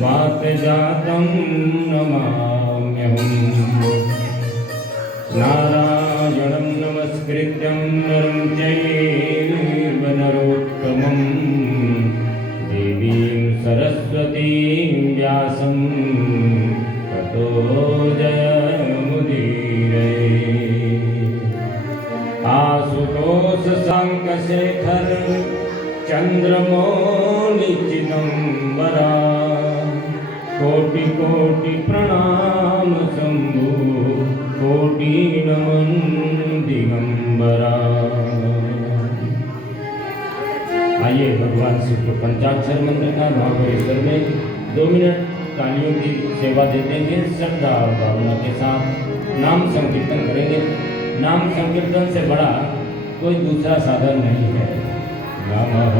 वातजातं नमाम्यहम् नारायणं नमस्कृत्यं नरं चैव नरोत्तमं देवीं सरस्वतीं व्यासं ततो जयमुदीरये। आशुतोष शंखशेखर चंद्रमौलि चिदंबरा कोटि कोटि प्रणाम शंभु कोटि नमन दिगंबरा। आइए भगवान शिव को पंचाक्षर मंत्र का महाबलेश्वर में 2 मिनट तालियों की सेवा देते हैं। श्रद्धा और भावना के साथ नाम संकीर्तन करेंगे। नाम संकीर्तन से बड़ा कोई दूसरा साधन नहीं है। नमः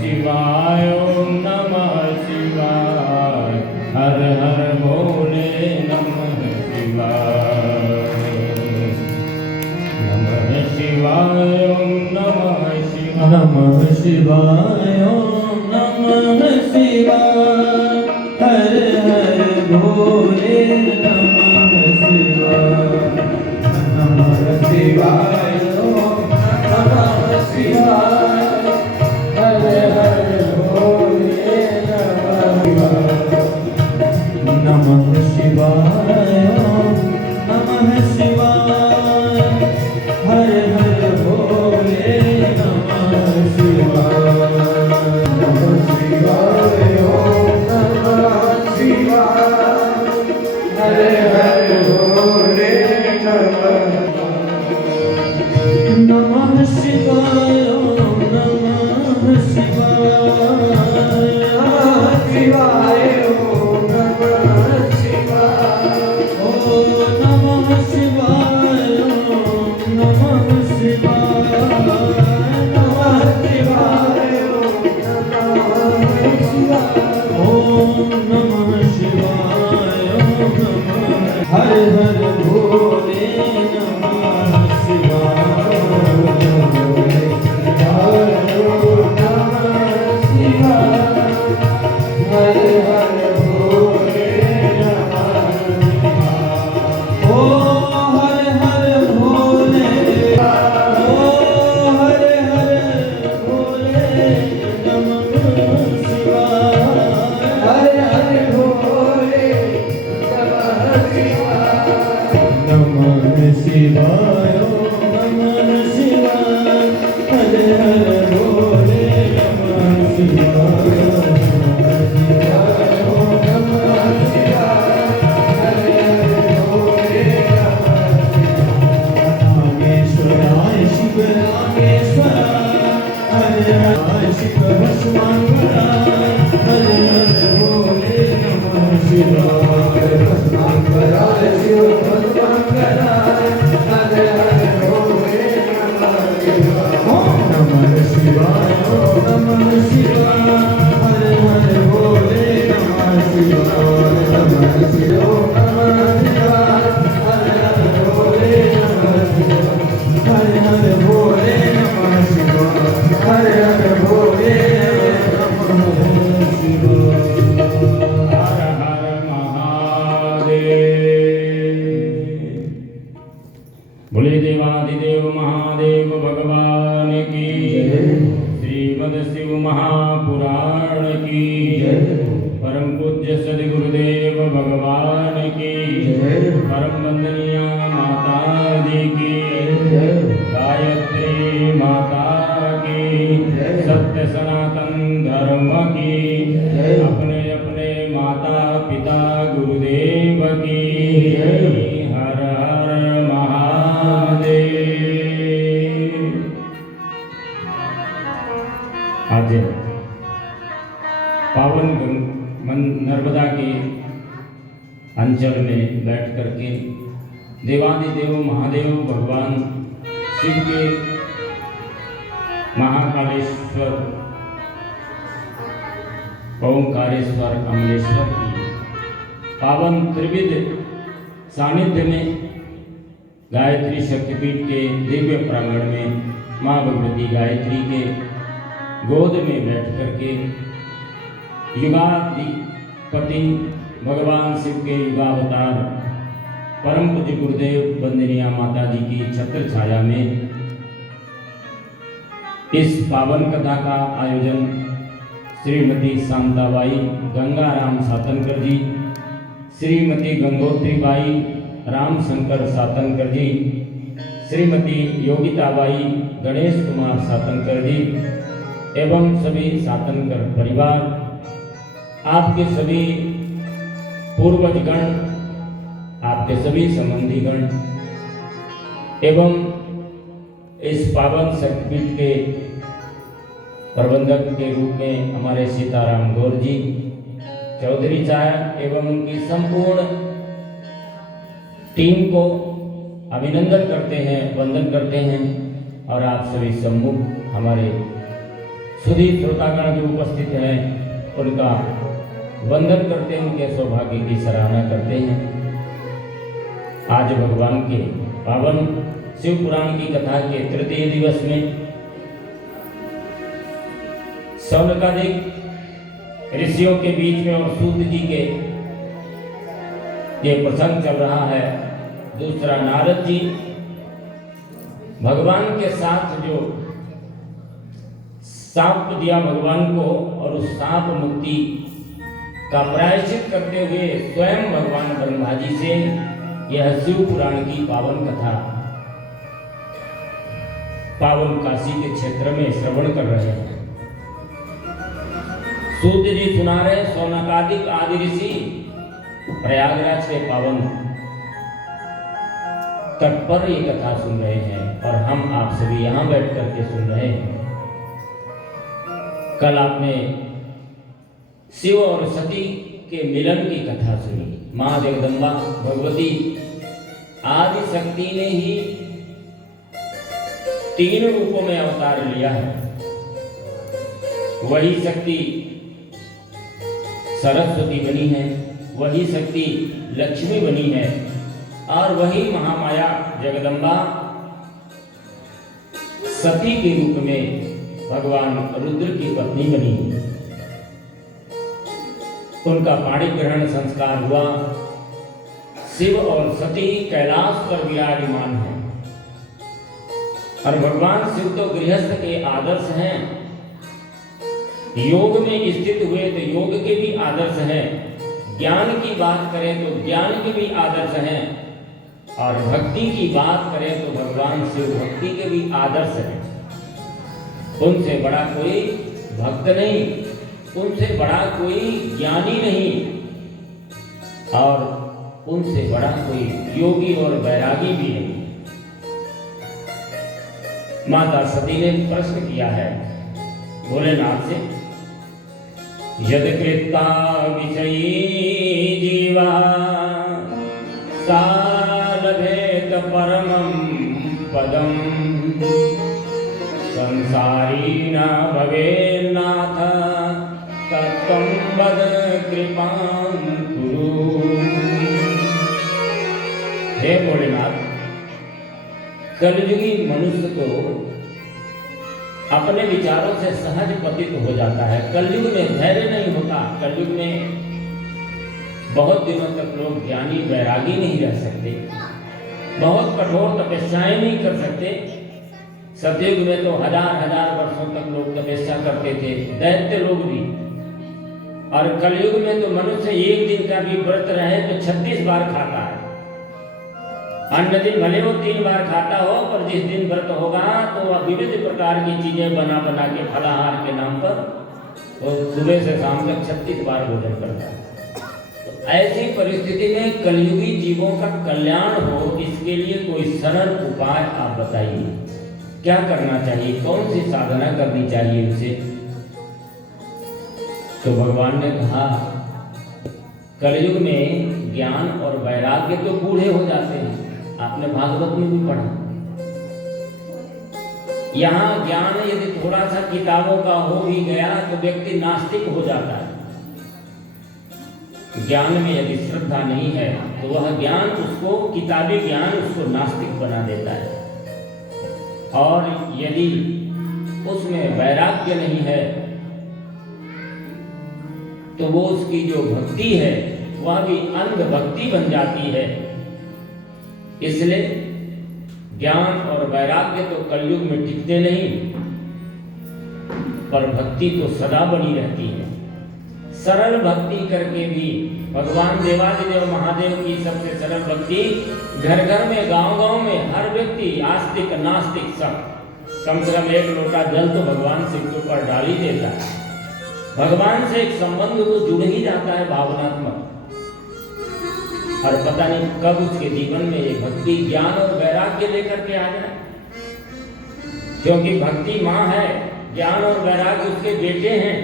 शिवाय ओम नमः शिवाय हर हर भोले नमः शिवाय। नमः शिवाय ओम नमः शिवाय नमः शिवाय ओम नमः शिवाय हर हर भोले नमः शिवाय। नमः शिवाय ओम नमः शिवाय हर हर भोले नमः शिवाय। नमः शिवाय ओम नमः शिवाय हर हर भोले नमः शिवाय। नमः शिवाय ओम नमः शिवाय हर हर भोले नमः शिवाय ओम नमः शिवाय। नमः शिवाय ओम नमः शिवाय। ओम नमः शिवाय ओम नमः शिवाय। नमः शिवाय ओम नमः शिवाय। ओम नमः हर हर भोले नमः शिवाय। हर हर भोले नमः। ओ हर हर भोले ओ हर हर भोले नमः शिवाय। हर हर भोले नमः शिवाय। नमः शिवाय हर हर भोले नमः शिवाय। नागेश्वराय शिव नागेश्वराय हर हर शिव भस्मांगराय हर हर भोले नमः शिवाय। भस्मांगराय शिव भस्मांगराय हर हर भोले नमः शिवाय। ओम नमः शिवाय ओम नमः शिवाय हर हर भोले नमः शिवाय। नमः शिवाय ओम नमः शिवाय हर हर भोले नमः शिवाय। हर हर भोले नमः शिवाय। हर हर भोले नमः शिवाय। हर हर महादेव। बोले देवादिदेव महादेव भगवान की श्रीमद शिव महापुराण की परम पूज्य सद्गुरुदेव भगवान की परम वंदनीय माता जी की गायत्री माता की सत्य सनातन धर्म की अपने अपने माता पिता गुरुदेव की हर हर महादेव। आज पावन नर्मदा के अंचल में बैठ करके देवादिदेव महादेव भगवान शिव के महाकालेश्वर ओंकारेश्वर कमलेश्वर की पावन त्रिविध सानिध्य में गायत्री शक्तिपीठ के दिव्य प्रांगण में माँ भगवती गायत्री के गोद में बैठ करके युगादि पति भगवान शिव के युगावतार परम पूज्य गुरुदेव वंदनीय माता जी की छत्र छाया में इस पावन कथा का आयोजन श्रीमती शांताबाई गंगाराम सातनकर जी, श्रीमती गंगोत्रीबाई रामशंकर सातनकर जी, श्रीमती योगिताबाई गणेश कुमार सातनकर जी एवं सभी सातनकर परिवार, आपके सभी पूर्वजगण, आपके सभी संबंधीगण एवं इस पावन शक्तिपीठ के प्रबंधक के रूप में हमारे सीताराम गौर जी चौधरी साहब एवं उनकी संपूर्ण टीम को अभिनंदन करते हैं, वंदन करते हैं। और आप सभी सम्मुख हमारे सुधी श्रोतागण जो उपस्थित हैं उनका वंदन करते हैं, उनके सौभाग्य की सराहना करते हैं। आज भगवान के पावन शिव पुराण की कथा के तृतीय दिवस में सौनकादिक ऋषियों के बीच में और सूत जी के ये प्रसंग चल रहा है। दूसरा, नारद जी भगवान के साथ जो साप दिया भगवान को और उस साप मुक्ति का प्रायश्चित करते हुए स्वयं भगवान ब्रह्मा जी से यह शिव पुराण की पावन कथा पावन काशी के क्षेत्र में श्रवण कर रहे हैं। सूत जी सुना रहे, सौनकादिक आदि ऋषि प्रयागराज के पावन तट पर ये कथा सुन रहे हैं और हम आप सभी यहाँ बैठ करके सुन रहे हैं। कल आपने शिव और सती के मिलन की कथा सुनी। माँ जगदम्बा भगवती आदि शक्ति ने ही 3 रूपों में अवतार लिया है। वही शक्ति सरस्वती बनी है, वही शक्ति लक्ष्मी बनी है और वही महामाया जगदम्बा सती के रूप में भगवान रुद्र की पत्नी बनी। उनका पाणी ग्रहण संस्कार हुआ। शिव और सती कैलाश पर विराजमान है और भगवान शिव तो गृहस्थ के आदर्श हैं, योग में स्थित हुए तो योग के भी आदर्श हैं, ज्ञान की बात करें तो ज्ञान के भी आदर्श हैं और भक्ति की बात करें तो भगवान शिव भक्ति के भी आदर्श हैं। उनसे बड़ा कोई भक्त नहीं, उनसे बड़ा कोई ज्ञानी नहीं और उनसे बड़ा कोई योगी और वैरागी भी नहीं। माता सती ने प्रश्न किया है भोलेनाथ से, यद कृता विषयी जीवा सा लभेत परमं पदम संसारी न भवेन्नाथ तत्त्वं वद कृपां कुरु। हे भोलेनाथ, कलयुगी मनुष्य को अपने विचारों से सहज पतित हो जाता है। कलयुग में धैर्य नहीं होता। कलयुग में बहुत दिनों तक लोग ज्ञानी वैरागी नहीं रह सकते, बहुत कठोर तपस्याएं नहीं कर सकते। सतयुग में तो हजार वर्षों तक लोग तपस्या करते थे, दैत्य लोग भी। और कलयुग में तो मनुष्य एक दिन का भी व्रत रहे तो 36 बार खाता है। अन्य दिन भले वो 3 बार खाता हो, पर जिस दिन व्रत होगा तो वह विविध प्रकार की चीजें बना के फलाहार के नाम पर तो सुबह से शाम तक 36 बार भोजन करता है। तो ऐसी परिस्थिति में कलयुगी जीवों का कल्याण हो, इसके लिए कोई सरल उपाय आप बताइए। क्या करना चाहिए, कौन सी साधना करनी चाहिए उसे? तो भगवान ने कहा, कलयुग में ज्ञान और वैराग्य तो बूढ़े हो जाते हैं। आपने भागवत में भी पढ़ा। यहाँ ज्ञान यदि थोड़ा सा किताबों का हो भी गया तो व्यक्ति नास्तिक हो जाता है। ज्ञान में यदि श्रद्धा नहीं है तो वह ज्ञान उसको, किताबी ज्ञान उसको नास्तिक बना देता है। और यदि उसमें वैराग्य नहीं है तो वो उसकी जो भक्ति है वह भी अंध भक्ति बन जाती है। इसलिए ज्ञान और वैराग्य तो कलयुग में टिकते नहीं, पर भक्ति तो सदा बनी रहती है। सरल भक्ति करके भी भगवान देवादिदेव महादेव की सबसे सरल भक्ति घर घर में, गांव गांव में हर व्यक्ति, आस्तिक नास्तिक सब, कम से कम 1 लोटा जल तो भगवान शिव के ऊपर डाल ही देता है। भगवान से एक संबंध तो जुड़ ही जाता है भावनात्मक, और पता नहीं कब उसके जीवन में ये भक्ति, ज्ञान और वैराग्य लेकर के आ जाए, क्योंकि भक्ति माँ है, ज्ञान और वैराग्य उसके बेटे हैं।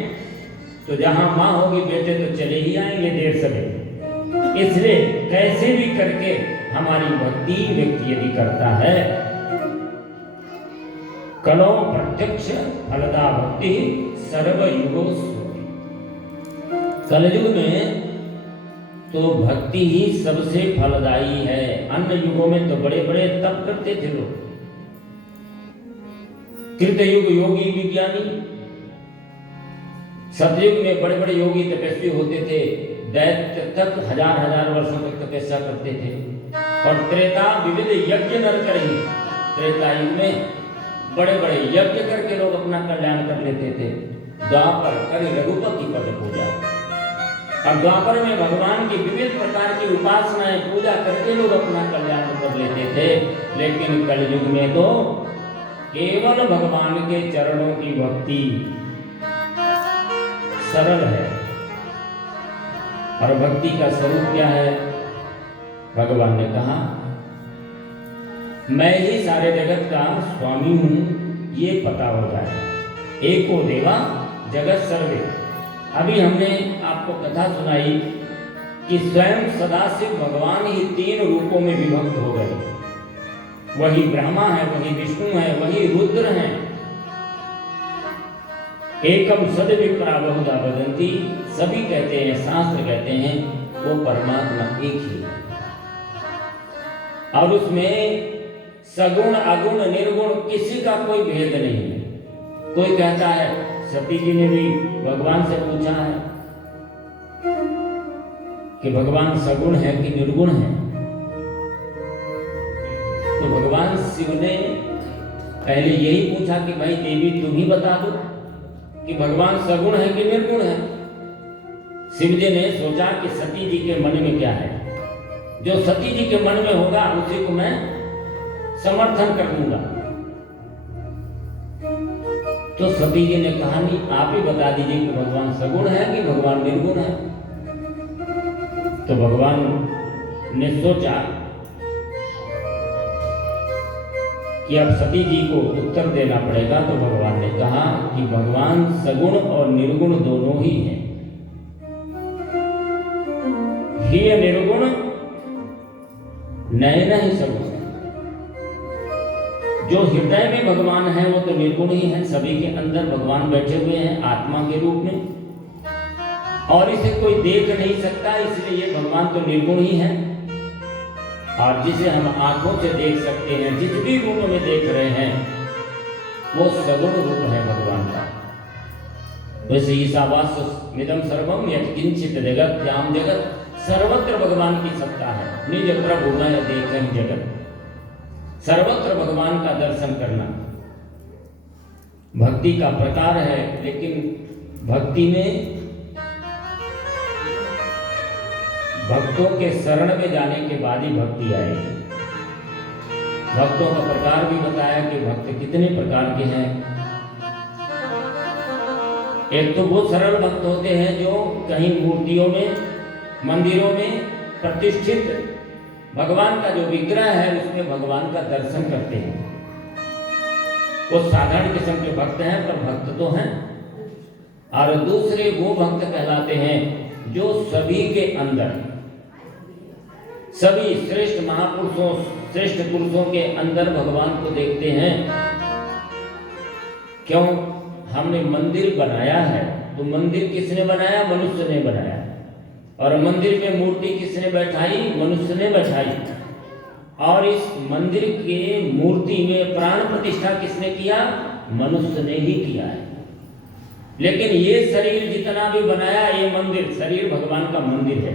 तो जहां माँ होगी बेटे तो चले ही आएंगे देर सवेर। इसलिए कैसे भी करके हमारी भक्ति व्यक्ति यदि करता है, कलो प्रत्यक्ष फलदा भक्ति सर्वयुगो सुखी। कलयुग में तो भक्ति ही सबसे फलदायी है। अन्य युगों में तो बड़े बड़े तप करते थे लोग, कृतयुग योगी विज्ञानी, सतयुग में बड़े बड़े योगी तपस्वी होते थे, दैत्य तक हजार वर्षों तक तपस्या करते थे। और त्रेता विविध यज्ञ नर करें, त्रेता युग में बड़े बड़े यज्ञ करके लोग अपना कल्याण कर लेते थे। द्वापर करे रघुपति पद पूजा, और द्वापर में भगवान की विविध प्रकार की उपासनाएं पूजा करके लोग अपना कल्याण कर लेते थे। लेकिन कलयुग में तो केवल भगवान के चरणों की भक्ति सरल है। और भक्ति का स्वरूप क्या है? भगवान ने कहा, मैं ही सारे जगत का स्वामी हूं, ये पता हो जाए। एको देवा जगत सर्वे। अभी हमने आपको कथा सुनाई कि स्वयं सदाशिव भगवान ही 3 रूपों में विभक्त हो गए। वही ब्रह्मा है, वही विष्णु है, वही रुद्र है। एकम सद विप्रा बहुधा वदंती, सभी कहते हैं, शास्त्र कहते हैं वो परमात्मा एक ही है। और उसमें सगुण अगुण निर्गुण किसी का कोई भेद नहीं है। कोई कहता है, सती जी ने भी भगवान से पूछा है कि भगवान सगुण है कि निर्गुण है, तो भगवान शिव ने पहले यही पूछा कि भाई देवी तुम ही बता दो कि भगवान सगुण है कि निर्गुण है। शिव जी ने सोचा कि सती जी के मन में क्या है, जो सती जी के मन में होगा उसी को मैं समर्थन कर दूंगा। तो सती जी ने कहा, नहीं आप ही बता दीजिए कि भगवान सगुण है कि भगवान निर्गुण है। तो भगवान ने सोचा कि अब सती जी को उत्तर देना पड़ेगा। तो भगवान ने कहा कि भगवान सगुण और निर्गुण दोनों ही हैं। ही निर्गुण नयन ही सगुण। जो हृदय में भगवान है वो तो निर्गुण ही है, सभी के अंदर भगवान बैठे हुए हैं आत्मा के रूप में, और इसे कोई देख नहीं सकता, इसलिए ये भगवान तो निर्गुण ही है। और जिसे हम आंखों से देख सकते हैं, जिस भी रूप में देख रहे हैं, वो सगुण रूप है भगवान का। वैसे ईशावास्यमिदं सर्वं यत्किंचित् जगत्याम जगत, सर्वत्र भगवान की सत्ता है। निज प्रभु मैं देखन जगत, सर्वत्र भगवान का दर्शन करना भक्ति का प्रकार है। लेकिन भक्ति में भक्तों के शरण में जाने के बाद ही भक्ति आएगी। भक्तों का प्रकार भी बताया कि भक्त कितने प्रकार के हैं। एक तो वो सरल भक्त होते हैं जो कहीं मूर्तियों में, मंदिरों में प्रतिष्ठित भगवान का जो विग्रह है उसमें भगवान का दर्शन करते हैं। वो साधारण किस्म के भक्त हैं, पर भक्त तो हैं। और दूसरे वो भक्त कहलाते हैं जो सभी के अंदर, सभी श्रेष्ठ महापुरुषों, श्रेष्ठ पुरुषों के अंदर भगवान को देखते हैं। क्यों? हमने मंदिर बनाया है, तो मंदिर किसने बनाया? मनुष्य ने बनाया। और मंदिर में मूर्ति किसने बैठाई? मनुष्य ने बैठाई। और इस मंदिर के मूर्ति में प्राण प्रतिष्ठा किसने किया? मनुष्य ने ही किया है। लेकिन ये शरीर जितना भी बनाया, ये मंदिर, शरीर भगवान का मंदिर है।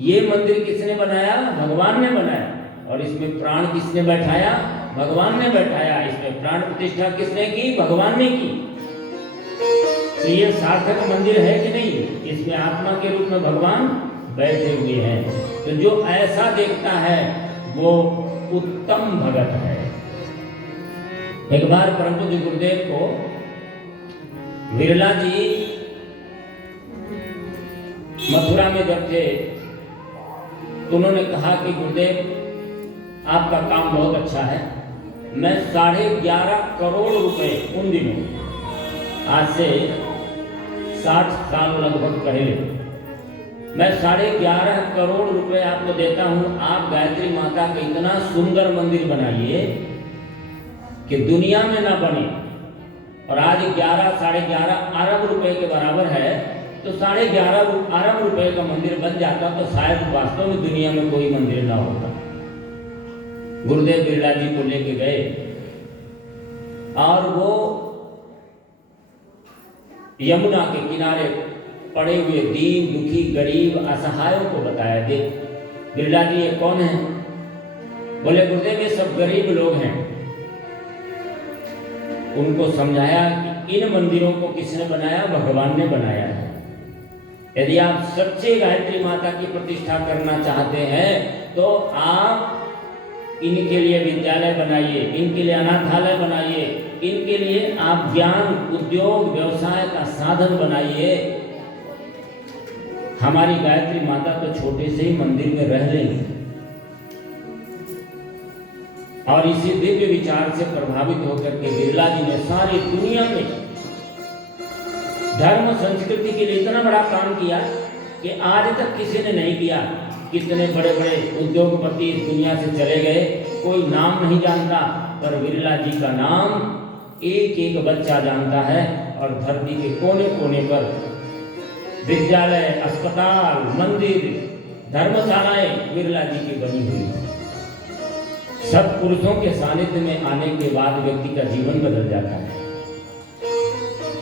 ये मंदिर किसने बनाया? भगवान ने बनाया। और इसमें प्राण किसने बैठाया? भगवान ने बैठाया। इसमें प्राण प्रतिष्ठा किसने की? भगवान ने की। तो ये सार्थक मंदिर है कि नहीं? इसमें आत्मा के रूप में भगवान बैठे हुए हैं। तो जो ऐसा देखता है वो उत्तम भगत है। एक बार परम पूज्य गुरुदेव को विरला जी मथुरा में जब थे तो उन्होंने कहा कि गुरुदेव आपका काम बहुत अच्छा है, मैं 11.5 करोड़ रुपए उन दिनों, आज से 60 साल लगभग पहले, मैं 11.5 करोड़ रुपए आपको देता हूं, आप गायत्री माता का इतना सुंदर मंदिर बनाइए कि दुनिया में ना बने। और आज 11.5 अरब रुपए के बराबर है, तो 11.5 अरब रुपए का मंदिर बन जाता तो शायद वास्तव में दुनिया में कोई मंदिर ना होता। गुरुदेव बिरला जी को लेके गए और वो यमुना के किनारे पड़े हुए दीन दुखी गरीब असहायों को बताया। देख बिरला जी ये कौन है? बोले गुरुदेव ये सब गरीब लोग हैं। उनको समझाया कि इन मंदिरों को किसने बनाया? भगवान ने बनाया है। यदि आप सच्चे गायत्री माता की प्रतिष्ठा करना चाहते हैं तो आप इनके लिए विद्यालय बनाइए, इनके लिए अनाथालय बनाइए, इनके लिए आप ज्ञान उद्योग व्यवसाय का साधन बनाइए। हमारी गायत्री माता तो छोटे से ही मंदिर में रह रही है। और इसी दिव्य विचार से प्रभावित होकर के बिरला जी ने सारी दुनिया में धर्म संस्कृति के लिए इतना बड़ा काम किया कि आज तक किसी ने नहीं किया। कितने बड़े बड़े उद्योगपति इस दुनिया से चले गए, कोई नाम नहीं जानता, पर बिरला जी का नाम एक एक बच्चा जानता है। और धरती के कोने कोने पर विद्यालय, अस्पताल, मंदिर, धर्मशालाएं बिरला जी की बनी हुई है। सत्पुरुषों के सानिध्य में आने के बाद व्यक्ति का जीवन बदल जाता है।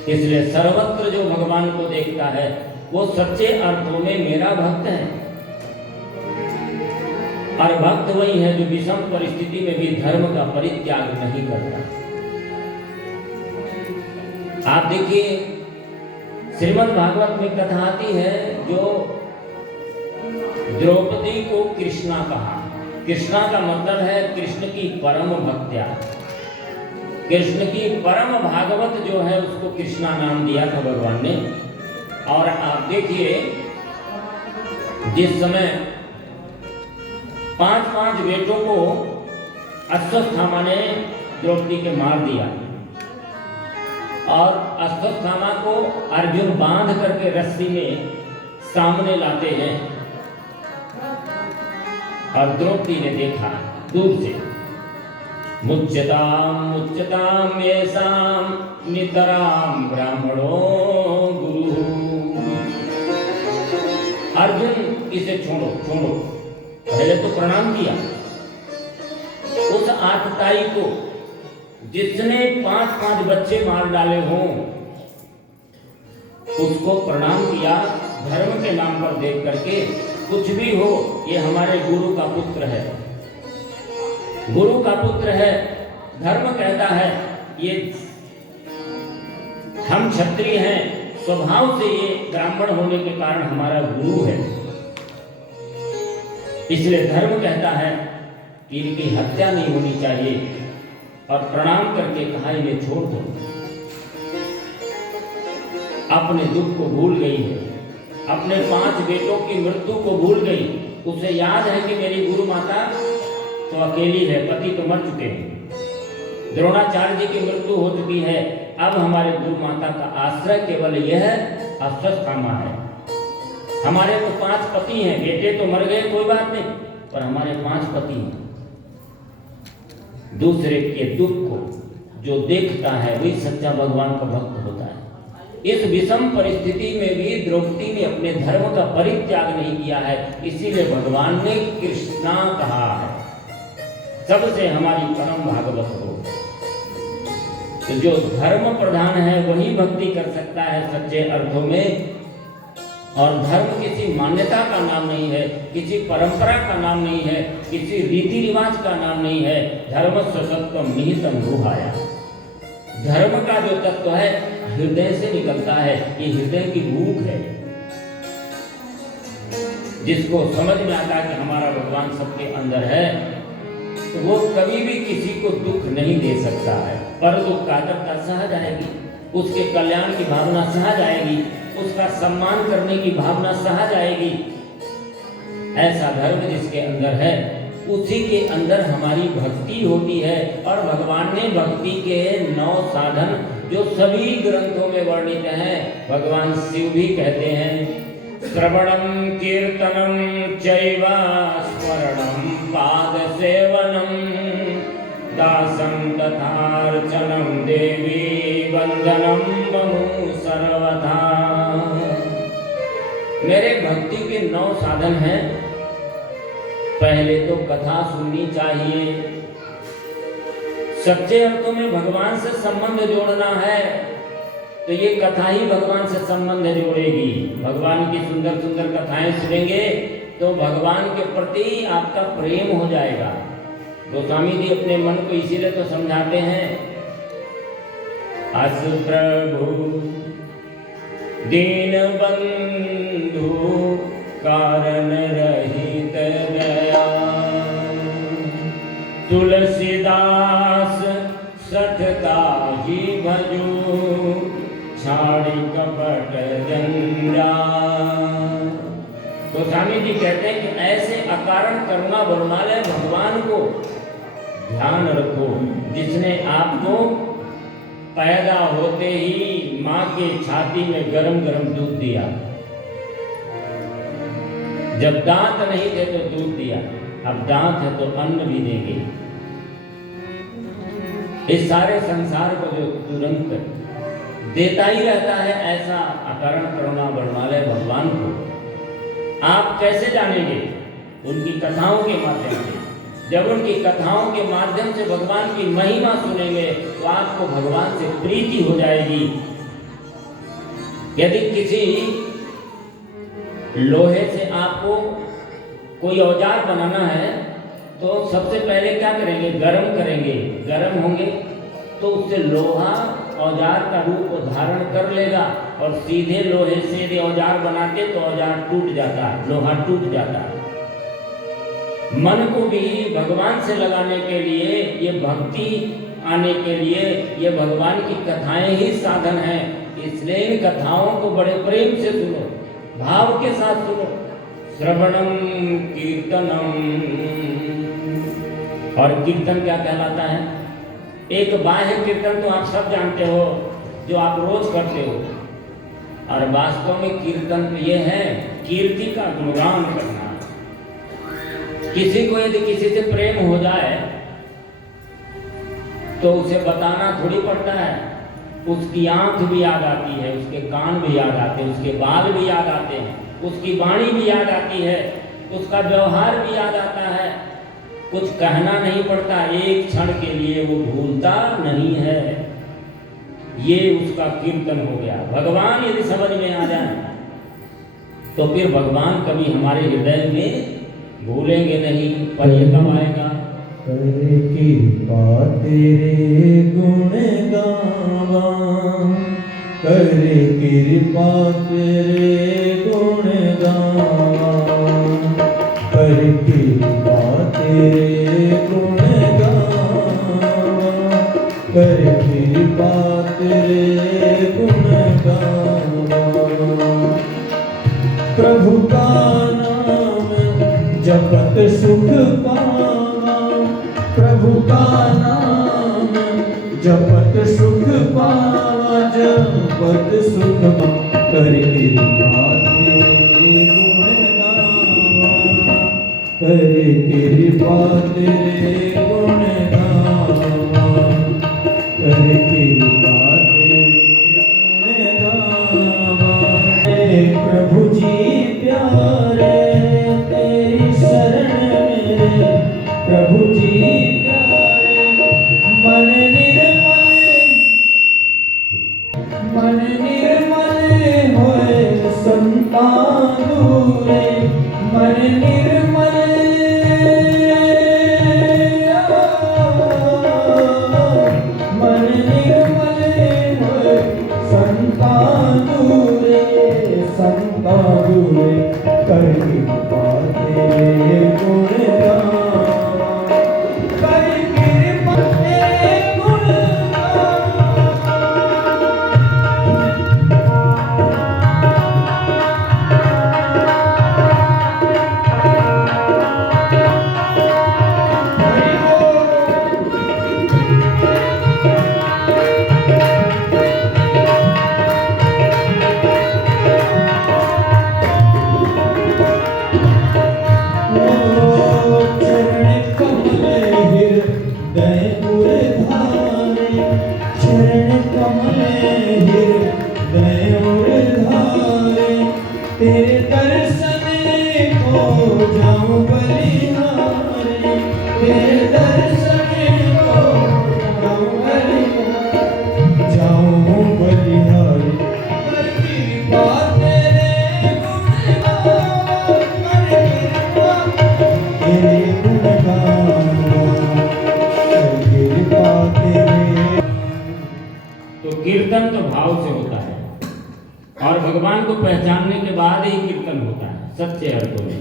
इसलिए सर्वत्र जो भगवान को देखता है वो सच्चे अर्थों में मेरा भक्त है। और भक्त वही है जो विषम परिस्थिति में भी धर्म का परित्याग नहीं करता। आप देखिए श्रीमद् भागवत में कथा आती है, जो द्रौपदी को कृष्णा कहा। कृष्णा का मतलब है कृष्ण की परम भक्त्या। कृष्ण की परम भागवत जो है उसको कृष्णा नाम दिया था भगवान ने। और आप देखिए जिस समय 5 बेटों को अश्वत्थामा ने द्रौपदी के मार दिया और अश्वत्थामा को अर्जुन बांध करके रस्सी में सामने लाते हैं और द्रौपदी ने देखा दूर से, मुच्यताम येषाम नितराम ब्राह्मणो गुरु। अर्जुन इसे छोड़ो छोड़ो, पहले तो प्रणाम किया। उस आतताई को जिसने 5 बच्चे मार डाले हों उसको प्रणाम किया, धर्म के नाम पर देख करके। कुछ भी हो ये हमारे गुरु का पुत्र है, गुरु का पुत्र है। धर्म कहता है ये हम क्षत्रिय हैं, स्वभाव से ये ब्राह्मण होने के कारण हमारा गुरु है। इसलिए धर्म कहता है कि इनकी हत्या नहीं होनी चाहिए। और प्रणाम करके कहा इन्हें छोड़ दो। अपने दुख को भूल गई है, अपने 5 बेटों की मृत्यु को भूल गई। उसे याद है कि मेरी गुरु माता तो अकेली है, पति तो मर चुके हैं, द्रोणाचार्य जी की मृत्यु हो चुकी है। अब हमारे गुरु माता का आश्रय केवल यह अश्वत्थामा है। हमारे तो 5 पति हैं, बेटे तो मर गए कोई बात नहीं, पर हमारे 5 पति हैं। दूसरे के दुख को जो देखता है वही सच्चा भगवान का भक्त होता है। इस विषम परिस्थिति में भी द्रौपदी ने अपने धर्म का परित्याग नहीं किया है, इसीलिए भगवान ने कृष्णा कहा है। सबसे हमारी परम भागवत हो। तो जो धर्म प्रधान है वही भक्ति कर सकता है सच्चे अर्थों में। और धर्म किसी मान्यता का नाम नहीं है, किसी परंपरा का नाम नहीं है, किसी रीति रिवाज का नाम नहीं है। धर्म सत्वम निहितम रुहाया। धर्म का जो तत्व है हृदय से निकलता है, ये हृदय की भूख है। जिसको समझ में आता है कि हमारा भगवान सबके अंदर है, तो वो कभी भी किसी को दुख नहीं दे सकता है। पर दुख कातरता सहज आएगी, उसके कल्याण की भावना सहज आएगी, उसका सम्मान करने की भावना सहज आएगी। ऐसा धर्म जिसके अंदर है उसी के अंदर हमारी भक्ति होती है। और भगवान ने भक्ति के 9 साधन जो सभी ग्रंथों में वर्णित हैं, भगवान शिव भी कहते हैं श्रवणम कीर्तनम चैव स्मरणम पाद सेवनम दासं तथार्चनं देवी वंदनम मनु सर्वथा। मेरे भक्ति के 9 साधन हैं। पहले तो कथा सुननी चाहिए। सच्चे अर्थों में भगवान से संबंध जोड़ना है तो ये कथा ही भगवान से संबंध जोड़ेगी। भगवान की सुंदर सुंदर कथाएं सुनेंगे तो भगवान के प्रति आपका प्रेम हो जाएगा। गोस्वामी जी अपने मन को इसीलिए तो समझाते हैं, अस प्रभु दीन बंधु कारण रहित दया, तुलसीदास सठता ही भजो छाड़ी कपट जंजा। गोस्वामी जी कहते हैं कि ऐसे अकारण करुणा बरमालय भगवान को ध्यान रखो, जिसने आपको पैदा होते ही माँ के छाती में गरम गरम दूध दिया। जब दांत नहीं थे तो दूध दिया, अब दांत है तो अन्न भी देंगे। इस सारे संसार को जो तुरंत देता ही रहता है, ऐसा अकारण करुणा बरमालय भगवान को आप कैसे जानेंगे? उनकी कथाओं के माध्यम से। जब उनकी कथाओं के माध्यम से भगवान की महिमा सुनेंगे तो आपको भगवान से प्रीति हो जाएगी। यदि किसी लोहे से आपको कोई औजार बनाना है तो सबसे पहले क्या करेंगे? गरम करेंगे। गरम होंगे तो उससे लोहा औजार का रूप धारण कर लेगा और सीधे लोहे से यदि औजार बनाते तो औजार टूट जाता, लोहा टूट जाता। मन को भी भगवान से लगाने के लिए, ये भक्ति आने के लिए ये भगवान की कथाएं ही साधन हैं। इसलिए इन कथाओं को बड़े प्रेम से सुनो, भाव के साथ सुनो। श्रवणम कीर्तनम। और कीर्तन क्या कहलाता है? एक बाह्य कीर्तन तो आप सब जानते हो, जो आप रोज करते हो, और वास्तव में कीर्तन ये है कीर्ति का गुणगान करना। किसी को यदि किसी से प्रेम हो जाए तो उसे बताना थोड़ी पड़ता है। उसकी आंख भी याद आती है, उसके कान भी याद आते हैं, उसके बाल भी याद आते हैं, उसकी वाणी भी याद आती है, उसका व्यवहार भी याद आता है। कुछ कहना नहीं पड़ता, एक क्षण के लिए वो भूलता नहीं है। ये उसका कीर्तन हो गया। भगवान यदि समझ में आ जाए तो फिर भगवान कभी हमारे हृदय में भूलेंगे नहीं। पर ये कब आएगा? करे कृपा तेरे गुण गावा, करे कृपा तेरे गुण गावा, करे कृपा तेरे गुण गावा, करे कृपा तेरे गुण गावा। प्रभु का जपत सुख पावा, प्रभु का नाम जपत सुख पावा, जपत सुख पावा। कर कृपा तेरे गुण गावा, कर कृपा तेरे गुण गावा, कर कृपा तेरे गुण गावा। प्रभु जी प्यारे प्रभु जी प्यारे, मन निर्मल कीर्तन तो भाव से होता है और भगवान को पहचानने के बाद ही कीर्तन होता है सच्चे अर्थों में।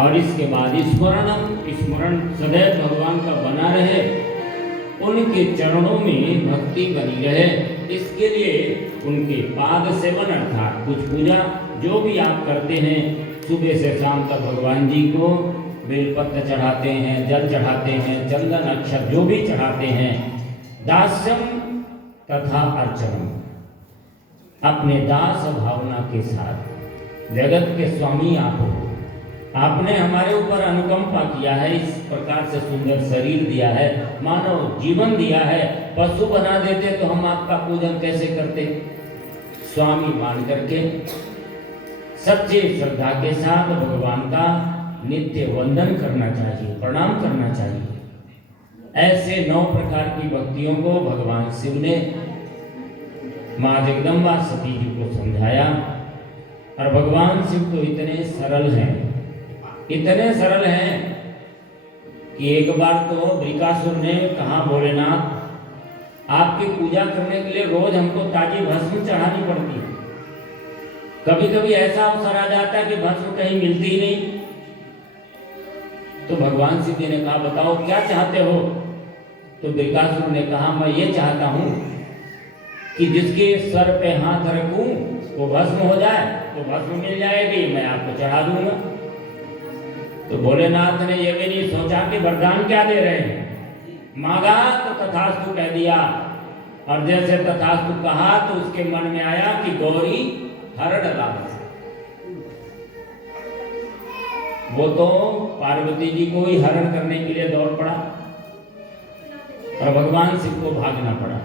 और इसके बाद स्मरण सदैव भगवान का बना रहे, उनके चरणों में भक्ति बनी रहे। इसके लिए उनके पाद सेवन अर्थात कुछ पूजा जो भी आप करते हैं, सुबह से शाम तक भगवान जी को बेलपत्र चढ़ाते हैं, जल चढ़ाते हैं, चंदन अक्षर जो भी चढ़ाते हैं, दास्यम तथा अर्चनम, अपने दास भावना के साथ। जगत के स्वामी आप हो, आपने हमारे ऊपर अनुकंपा किया है, इस प्रकार से सुंदर शरीर दिया है, मानव जीवन दिया है। पशु बना देते तो हम आपका पूजन कैसे करते? स्वामी मान करके सच्चे श्रद्धा के साथ भगवान का नित्य वंदन करना चाहिए, प्रणाम करना चाहिए। ऐसे 9 प्रकार की भक्तियों को भगवान शिव ने माँ जगदम्बा सती जी को समझाया। और भगवान शिव तो इतने सरल हैं कि एक बार तो बृकासुर ने कहा, भोलेनाथ आपकी पूजा करने के लिए रोज हमको ताजी भस्म चढ़ानी पड़ती है। कभी कभी ऐसा अवसर आ जाता है कि भस्म कहीं मिलती ही नहीं। तो भगवान शिव जी ने कहा, बताओ क्या चाहते हो? तो बृकासुर ने कहा, मैं ये चाहता हूं कि जिसके सर पे हाथ रखूं वो भस्म हो जाए, तो भस्म मिल जाएगी, मैं आपको चढ़ा दूंगा। तो भोलेनाथ ने ये भी नहीं सोचा कि वरदान क्या दे रहे हैं, मांगा तो तथास्तु कह दिया। और जैसे तथास्तु कहा तो उसके मन में आया कि गौरी हरण लालच, वो तो पार्वती जी को ही हरण करने के लिए दौड़ पड़ा और भगवान शिव को भागना पड़ा।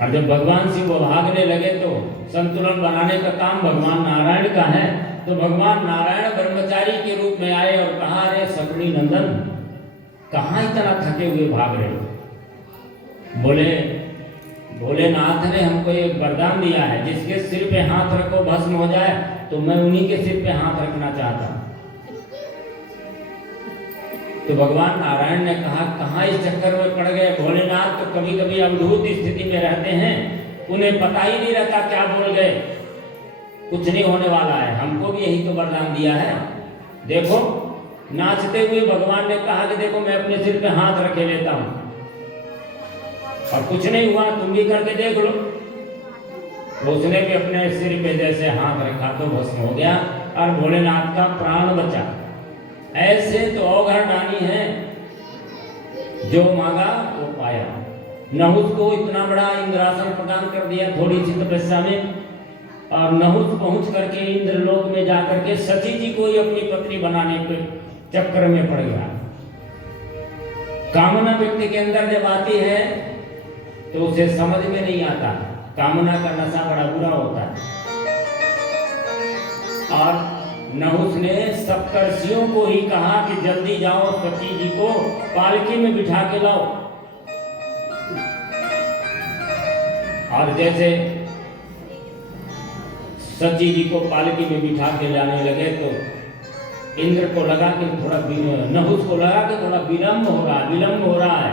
और जब भगवान शिव भागने लगे तो संतुलन बनाने का काम भगवान नारायण का है। तो भगवान नारायण ब्रह्मचारी के रूप में आए और कहा, अरे शकुनी नंदन कहाँ इतना थके हुए भाग रहे हो? बोले, भोलेनाथ ने हमको एक वरदान दिया है, जिसके सिर पे हाथ रखो भस्म हो जाए, तो मैं उन्हीं के सिर पे हाथ रखना चाहता हूं। तो भगवान नारायण ने कहा, कहाँ इस चक्कर में पड़ गए? भोलेनाथ तो कभी कभी अवधूत स्थिति में रहते हैं, उन्हें पता ही नहीं रहता क्या बोल गए। कुछ नहीं होने वाला है, हमको भी यही तो वरदान दिया है। देखो, नाचते हुए भगवान ने कहा कि देखो मैं अपने सिर पे हाथ रखे लेता हूं और कुछ नहीं हुआ, तुम भी करके देख लो। उसने भी अपने सिर पे जैसे हाथ रखा तो भस्म हो गया और भोलेनाथ का प्राण बचा। ऐसे तो औघड़ दानी है, जो मांगा वो पाया। नहुस को इतना बड़ा इंद्रासन प्रदान कर दिया थोड़ी सी तपस्या में, और नहुस पहुंच करके इंद्रलोक में जाकर के सची जी को ही अपनी पत्नी बनाने के चक्कर में पड़ गया। कामना व्यक्ति के अंदर जब आती है तो उसे समझ में नहीं आता, कामना का नशा बड़ा बुरा होता है। और नहुस ने सप्तर्षियों को ही कहा कि जल्दी जाओ सती जी को पालकी में बिठा के लाओ। और जैसे सची जी को पालकी में बिठा के लाने लगे तो इंद्र को लगा कि थोड़ा, नहुस को लगा कि थोड़ा विलंब हो रहा है।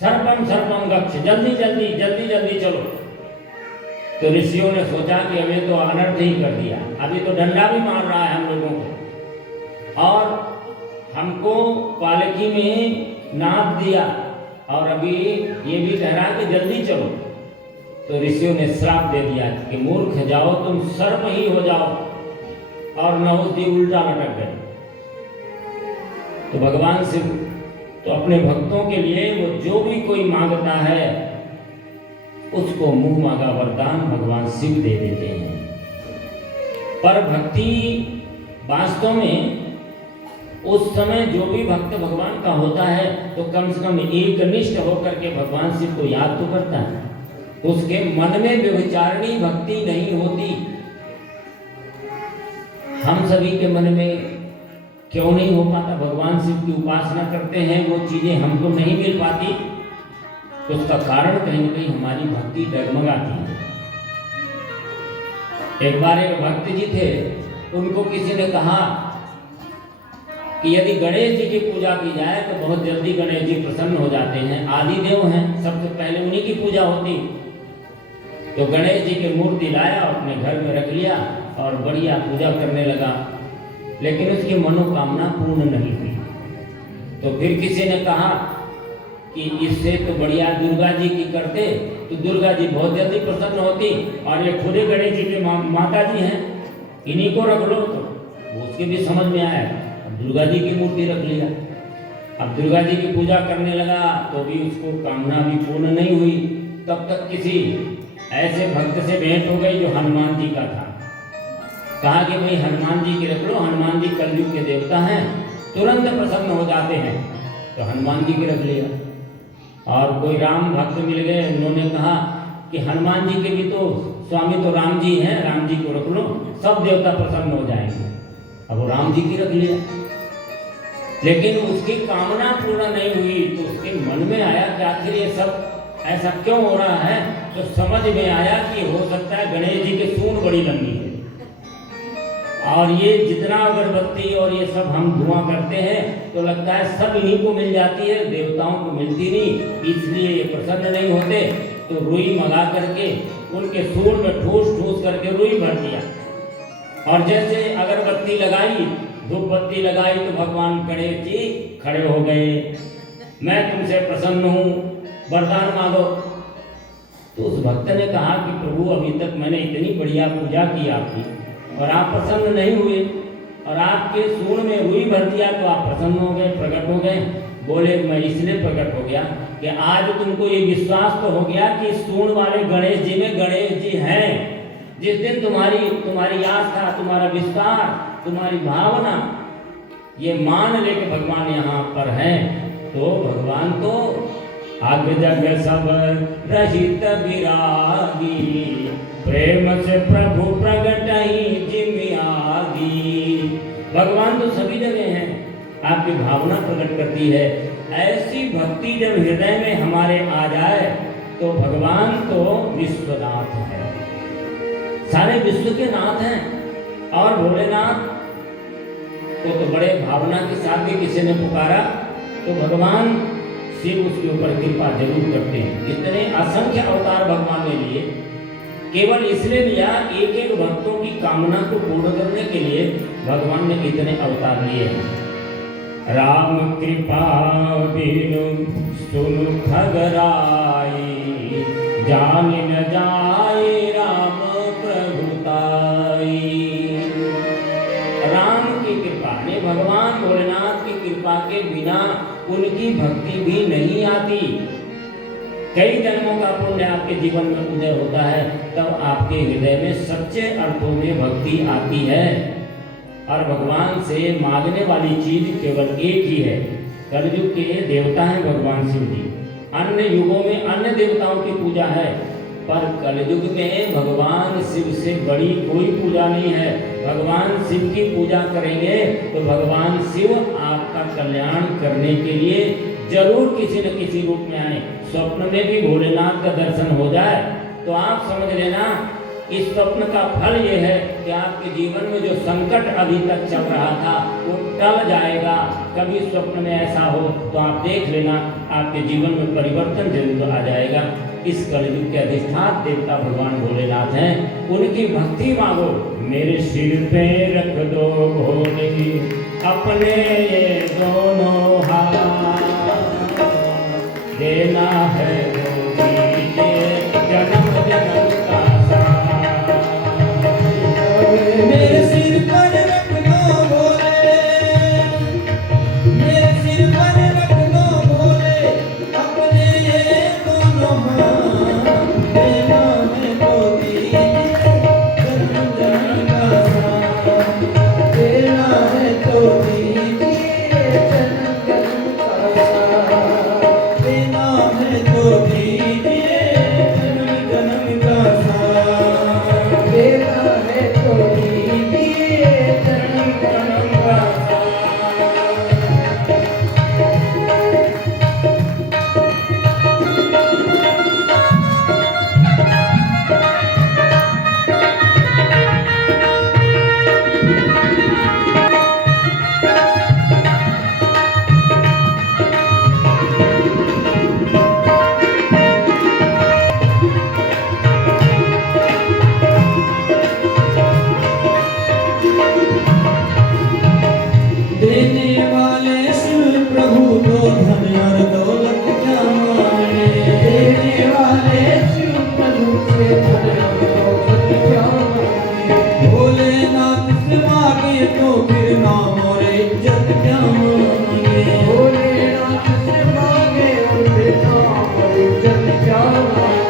सर्पम सर्पम गच्छ, जल्दी जल्दी जल्दी जल्दी चलो। तो ऋषियों ने सोचा कि अभी तो अनर्थ ही कर दिया, अभी तो डंडा भी मार रहा है हम लोगों को और हमको पालकी में नाप दिया और अभी ये भी कह रहा है कि जल्दी चलो। तो ऋषियों ने श्राप दे दिया कि मूर्ख जाओ, तुम सर्प ही हो जाओ। और नहुस जी उल्टा लटक गए। तो भगवान शिव तो अपने भक्तों के लिए वो जो भी कोई मांगता है उसको मुंह मांगा वरदान भगवान शिव दे देते हैं। पर भक्ति वास्तव में उस समय जो भी भक्त भगवान का होता है तो कम से कम एक निष्ठ होकर के भगवान शिव को याद तो करता है। उसके मन में व्यभिचारिणी भक्ति नहीं होती। हम सभी के मन में क्यों नहीं हो पाता? भगवान शिव की उपासना करते हैं, वो चीजें हमको नहीं मिल पाती। उसका कारण कहीं न कहीं हमारी भक्ति डगमगाती है। एक बार एक भक्त जी थे, उनको किसी ने कहा कि यदि गणेश जी की पूजा की जाए तो बहुत जल्दी गणेश जी प्रसन्न हो जाते हैं, आदि देव हैं, सबसे पहले उन्हीं की पूजा होती। तो गणेश जी की मूर्ति लाया, अपने घर में रख लिया और बढ़िया पूजा करने लगा, लेकिन उसकी मनोकामना पूर्ण नहीं हुई। तो फिर किसी ने कहा कि इससे तो बढ़िया दुर्गा जी की करते, तो दुर्गा जी बहुत जल्दी प्रसन्न होती, और ये खुदे गणेश जी के माता जी हैं, इन्हीं को रख लो। तो उसके भी समझ में आया, अब दुर्गा जी की मूर्ति रख लिया। अब दुर्गा जी की पूजा करने लगा तो भी उसको कामना भी पूर्ण नहीं हुई। तब तक किसी ऐसे भक्त से भेंट हो गई जो हनुमान जी का था। कहा कि भाई हनुमान जी की रख लो, हनुमान जी कलयुग के देवता हैं, तुरंत प्रसन्न हो जाते हैं। तो हनुमान जी की रख लिया। और कोई राम भक्त मिल गए, उन्होंने कहा कि हनुमान जी के भी तो स्वामी तो राम जी हैं, राम जी को रख लो, सब देवता प्रसन्न हो जाएंगे। अब वो राम जी की रख लिया, लेकिन उसकी कामना पूर्ण नहीं हुई। तो उसके मन में आया कि आखिर ये सब ऐसा क्यों हो रहा है। तो समझ में आया कि हो सकता है गणेश जी की सूंड बड़ी लंबी है, और ये जितना अगरबत्ती और ये सब हम धुआं करते हैं तो लगता है सब इन्हीं को मिल जाती है, देवताओं को मिलती नहीं, इसलिए ये प्रसन्न नहीं होते। तो रुई मंगा करके उनके सूंड में ठूस ठूस करके रुई भर दिया, और जैसे अगरबत्ती लगाई, धूप बत्ती लगाई, तो भगवान गणेश जी खड़े हो गए, मैं तुमसे प्रसन्न हूँ, वरदान मांगो। तो उस भक्त ने कहा कि प्रभु अभी तक मैंने इतनी बढ़िया पूजा की आपकी, और आप प्रसन्न नहीं हुए, और आपके सूंड में रुई भर दिया तो आप प्रसन्न हो गए, प्रकट हो गए। बोले मैं इसलिए प्रकट हो गया कि आज तुमको ये विश्वास तो हो गया कि सूंड वाले गणेश जी में गणेश जी हैं। जिस दिन तुम्हारी आस्था, तुम्हारा विश्वास, तुम्हारी भावना ये मान ले कि भगवान यहाँ पर हैं, तो भगवान तो अग जग सब रहित विरागी, प्रेम से प्रभु प्रगट ही जिमियागी। भगवान तो सभी जगह हैं, आपकी भावना प्रकट करती है। ऐसी भक्ति जब हृदय में हमारे आ जाए तो भगवान तो विश्वनाथ है, सारे विश्व के नाथ हैं। और भोलेनाथ को तो बड़े भावना के साथ भी किसी ने पुकारा तो भगवान शिव उसके ऊपर कृपा जरूर करते हैं। इतने असंख्य अवतार भगवान ने लिए, केवल इसलिए लिया एक एक भक्तों की कामना को पूर्ण करने के लिए भगवान ने इतने अवतार लिए हैं। राम कृपा बिनु सुनु खगराई, जान न जाए राम प्रभुताई। राम की कृपा ने, भगवान भोलेनाथ की कृपा के बिना उनकी भक्ति भी नहीं आती। कई जन्मों का पुण्य आपके जीवन में उदय होता है, तब आपके हृदय में सच्चे अर्थों में भक्ति आती है। और भगवान से मांगने वाली चीज केवल एक ही है। कलयुग के देवता हैं भगवान शिव जी, अन्य युगों में अन्य देवताओं की पूजा है, पर कलयुग में भगवान शिव से बड़ी कोई पूजा नहीं है। भगवान शिव की पूजा करेंगे तो भगवान शिव आपका कल्याण करने के लिए जरूर किसी न किसी रूप में आए। स्वप्न में भी भोलेनाथ का दर्शन हो जाए तो आप समझ लेना इस स्वप्न का फल ये है कि आपके जीवन में जो संकट अभी तक चल रहा था वो टल जाएगा। कभी स्वप्न में ऐसा हो तो आप देख लेना आपके जीवन में परिवर्तन जरूर आ जाएगा। इस कलयुग के अधिष्ठान देवता भगवान भोलेनाथ हैं, उनकी भक्ति मांगो। मेरे सिर पे रख दो भोले अपने ये दोनों हाथ, देना है वो दीजिए जन्म जन्म का साथ। मेरे सिर पर रख दो भोले, मेरे सिर पर रख दो भोले अपने ये दोनों हाथ, देना है तो दीजिए जन्म जन्म का साथ, देना है तो दीजिए जन्म जन्म का साथ, देना है तो दीजिए जन्म जन्म का साथ, देना है तो दीजिए जन्म जन्म का साथ।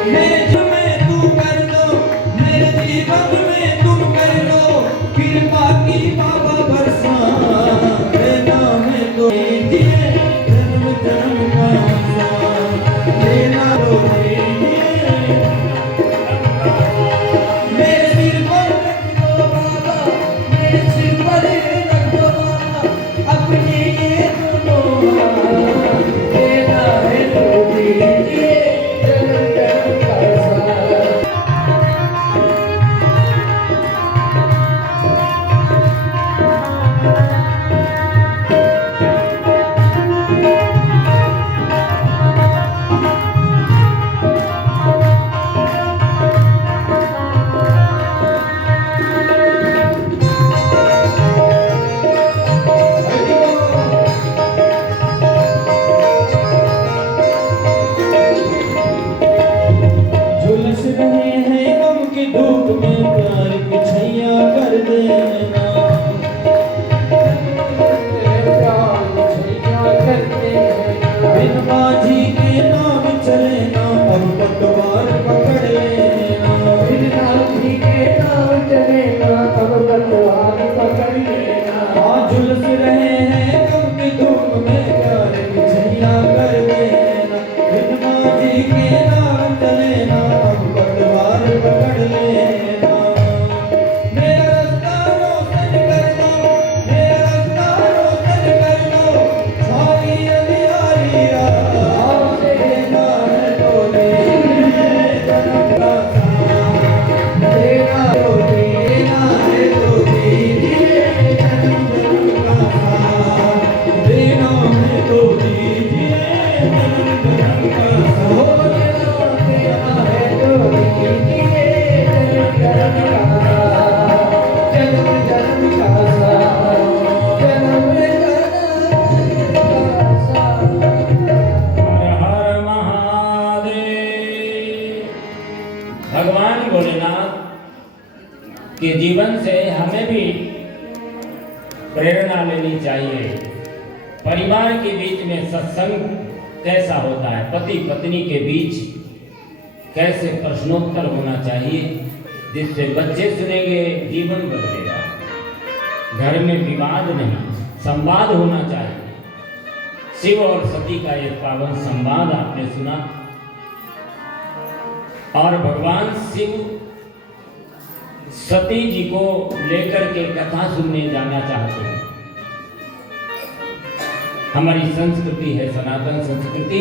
मेरे जीवन में तू कर दो, मेरे जीवन में तुम कर दो कृपा की बाबा बरसा, देना है तो दीजिए जन्म जन्म का आसान, देना तो दीजिए। मेरे सिर पर रख दो बाबा, मेरे सिर पर रख दो बाबा अपने ये दोनों हाथ, देना है तो दीजिए जन्म जन्म का आसान। झुलस रहे हैं गम की धूप में प्यार की छैया कर देना, बिन बाजी के नाम चलेना और पटवार पकड़ लेना, बिन बाजी के नाम चलेना और पटवार पकड़ लेना। हाँ झुलस रहे हैं गम की धूप में प्यार की छैया कर देना, बिन बाजी के नाम चलेना और पटवार पकड़ लेना। मेरा रास्ता रोशन कर दो, मेरा रास्ता रोशन कर दो, सारी अंधियारी रात देना है तो दीजिए जन्म का साथ, देना तो देना है तो दीजिए जन्म जन्म का साथ, देना है तो दीजिए जन्म जन्म का साथ, देना है तो दीजिए जन्म जन्म का साथ, जन्म जन्म का साथ, जन्म जन्म का साथ। हर हर महादेव। भगवान भोलेनाथ के जीवन से हमें भी प्रेरणा लेनी चाहिए। परिवार के बीच में सत्संग कैसा होता है, पति पत्नी के बीच कैसे प्रश्नोत्तर होना चाहिए, जिससे बच्चे सुनेंगे जीवन बदलेगा। घर में विवाद नहीं, संवाद होना चाहिए। शिव और सती का ये पावन संवाद आपने सुना, और भगवान शिव सती जी को लेकर के कथा सुनने जाना चाहते हैं। हमारी संस्कृति है सनातन संस्कृति,